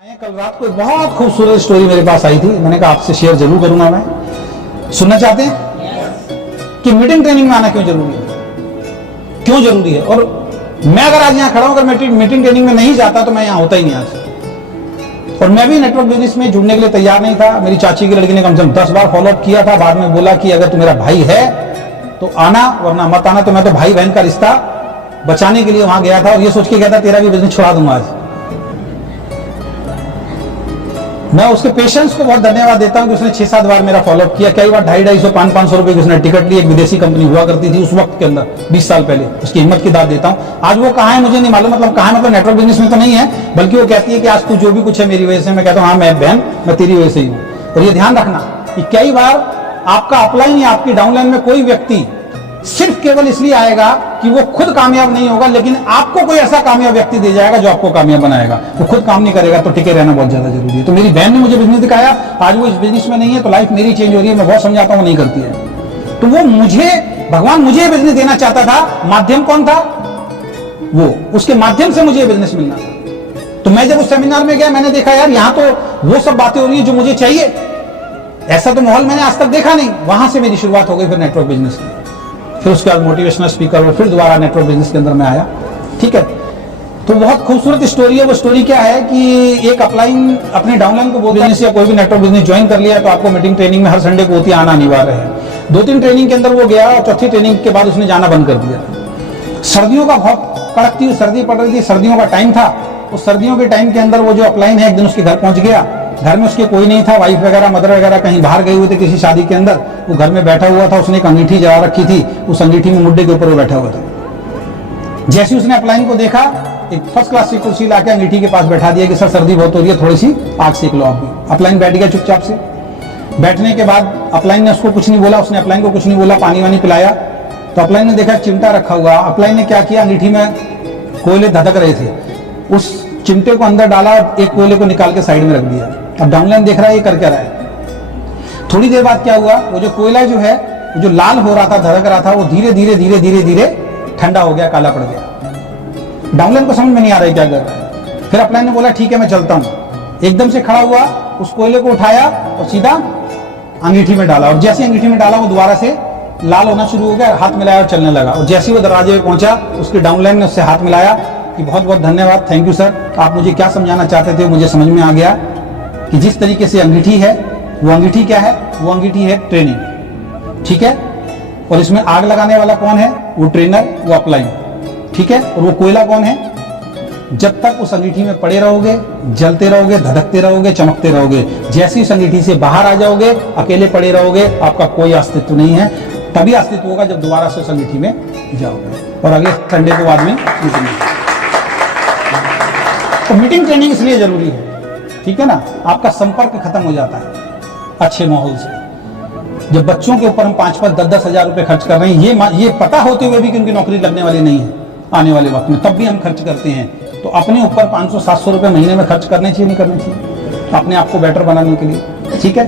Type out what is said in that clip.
कल रात को एक बहुत खूबसूरत स्टोरी मेरे पास आई थी। मैंने कहा आपसे शेयर जरूर करूंगा। मैं सुनना चाहते हैं कि मीटिंग ट्रेनिंग में आना क्यों जरूरी है, क्यों जरूरी है। और मैं अगर आज यहाँ खड़ा हूं, अगर मीटिंग ट्रेनिंग में नहीं जाता तो मैं यहाँ होता ही नहीं आज। और मैं भी नेटवर्क बिजनेस में जुड़ने के लिए तैयार नहीं था। मेरी चाची की लड़की ने कम से कम 10 बार फॉलोअप किया था। बाद में बोला कि अगर तू मेरा भाई है तो आना, वरना मत आना। तो मैं तो भाई बहन का रिश्ता बचाने के लिए वहां गया था और ये सोच के गया था तेरा भी बिजनेस छुड़ा दूंगा आज। मैं उसके पेशेंस को बहुत धन्यवाद देता हूं कि उसने 6-7 बार मेरा फॉलोअप किया। कई बार 250-250-500 रुपए की उसने टिकट ली। एक विदेशी कंपनी हुआ करती थी उस वक्त के अंदर, 20 साल पहले। उसकी हिम्मत की दाद देता हूं। आज वो कहां है मुझे नहीं मालूम, मतलब कहां है, मतलब नेटवर्क बिजनेस में तो नहीं है, बल्कि वो कहती है कि आज तू जो भी कुछ है मेरी वजह से। मैं कहता हूं हाँ मैं बहन, मैं तेरी वजह से ही हूं। और ये ध्यान रखना कि कई बार आपका अपलाइन या आपकी डाउनलाइन में कोई व्यक्ति सिर्फ केवल इसलिए आएगा कि वो खुद कामयाब नहीं होगा, लेकिन आपको कोई ऐसा कामयाब व्यक्ति दे जाएगा जो आपको कामयाब बनाएगा। वो खुद काम नहीं करेगा तो टिके रहना बहुत ज्यादा जरूरी है। तो मेरी बहन ने मुझे बिजनेस दिखाया, आज वो इस बिजनेस में नहीं है तो लाइफ मेरी चेंज हो रही है। मैं बहुत समझाता हूं, नहीं करती है। तो वो मुझे, भगवान मुझे बिजनेस देना चाहता था। माध्यम कौन था? वो, उसके माध्यम से मुझे बिजनेस मिलना था। तो मैं जब उस सेमिनार में गया, मैंने देखा यार यहाँ तो वो सब बातें हो रही है जो मुझे चाहिए। ऐसा तो माहौल मैंने आज तक देखा नहीं। वहां से मेरी शुरुआत हो गई फिर नेटवर्क बिजनेस की। फिर उसके बाद मोटिवेशनल स्पीकर और फिर दोबारा नेटवर्क बिजनेस के अंदर मैं आया। ठीक है, तो बहुत खूबसूरत स्टोरी है। वो स्टोरी क्या है कि एक अपलाइन अपने डाउनलाइन को बोलता है या कोई भी नेटवर्क बिजनेस ज्वाइन कर लिया तो आपको मीटिंग ट्रेनिंग में हर संडे को होती आना अनिवार्य है। 2-3 ट्रेनिंग के अंदर वो गया और चौथी ट्रेनिंग के बाद उसने जाना बंद कर दिया। सर्दियों का बहुत कड़कती हुई सर्दी पड़ रही थी, सर्दियों का टाइम था। उस सर्दियों के टाइम के अंदर वो जो अपलाइन है एक दिन उसके घर पहुंच गया। घर में उसके कोई नहीं था, वाइफ वगैरह मदर वगैरह कहीं बाहर गए हुए थे किसी शादी के अंदर। वो घर में बैठा हुआ था। उसने एक अंगीठी जला रखी थी, उस अंगीठी में मुड्डे के ऊपर वो बैठा हुआ था। जैसे उसने अपलाइन को देखा, एक फर्स्ट क्लास की कुर्सी लाके अंगीठी के पास बैठा दिया कि सर सर्दी बहुत हो रही है, थोड़ी सी आग सेक लो आप भी। अपलाइन बैठ गया चुपचाप से। बैठने के बाद अपलाइन ने उसको कुछ नहीं बोला, उसने अपलाइन को कुछ नहीं बोला, पानी वानी पिलाया। तो अपलाइन ने देखा चिमटा रखा हुआ। अपलाइन ने क्या किया, अंगीठी में कोयले धधक रहे थे, उस चिमटे को अंदर डाला और एक कोयले को निकाल के साइड में रख दिया। अब डाउनलाइन देख रहा है ये कर क्या रहा है। थोड़ी देर बाद क्या हुआ, वो जो कोयला जो है, जो लाल हो रहा था, धड़क रहा था, वो धीरे धीरे धीरे धीरे धीरे ठंडा हो गया, काला पड़ गया। डाउनलाइन को समझ में नहीं आ रहा है क्या कर रहा है। फिर अपलाइन ने बोला ठीक है मैं चलता हूं। एकदम से खड़ा हुआ, उस कोयले को उठाया और सीधा अंगीठी में डाला। और जैसे अंगीठी में डाला वो दोबारा से लाल होना शुरू हो गया, हाथ मिलाया और चलने लगा। और जैसे वो दरवाजे पे पहुंचा, उसके डाउनलाइन ने उससे हाथ मिलाया कि बहुत बहुत धन्यवाद, थैंक यू सर, आप मुझे क्या समझाना चाहते थे मुझे समझ में आ गया कि जिस तरीके से अंगीठी है, वो अंगीठी क्या है, वो अंगीठी है ट्रेनिंग। ठीक है, और इसमें आग लगाने वाला कौन है, वो ट्रेनर, वो अपलाइन। ठीक है, और वो कोयला कौन है। जब तक उस अंगीठी में पड़े रहोगे, जलते रहोगे, धधकते रहोगे, चमकते रहोगे, जैसे उस अंगीठी से बाहर आ जाओगे, अकेले पड़े रहोगे, आपका कोई अस्तित्व नहीं है। तभी अस्तित्व होगा जब दोबारा से उस अंगीठी में जाओगे। और अगले संडे को बाद में मीटिंग। तो मीटिंग ट्रेनिंग इसलिए जरूरी है, ठीक है ना। आपका संपर्क खत्म हो जाता है अच्छे माहौल से। जब बच्चों के ऊपर हम 5-5, 10-10 हजार रुपए खर्च कर रहे हैं, ये पता होते हुए भी कि उनकी नौकरी लगने वाली नहीं है आने वाले वक्त में, तब भी हम खर्च करते हैं। तो अपने ऊपर 500-700 रुपए महीने में खर्च करने चाहिए, नहीं करने चाहिए, अपने आप को बेटर बनाने के लिए। ठीक है।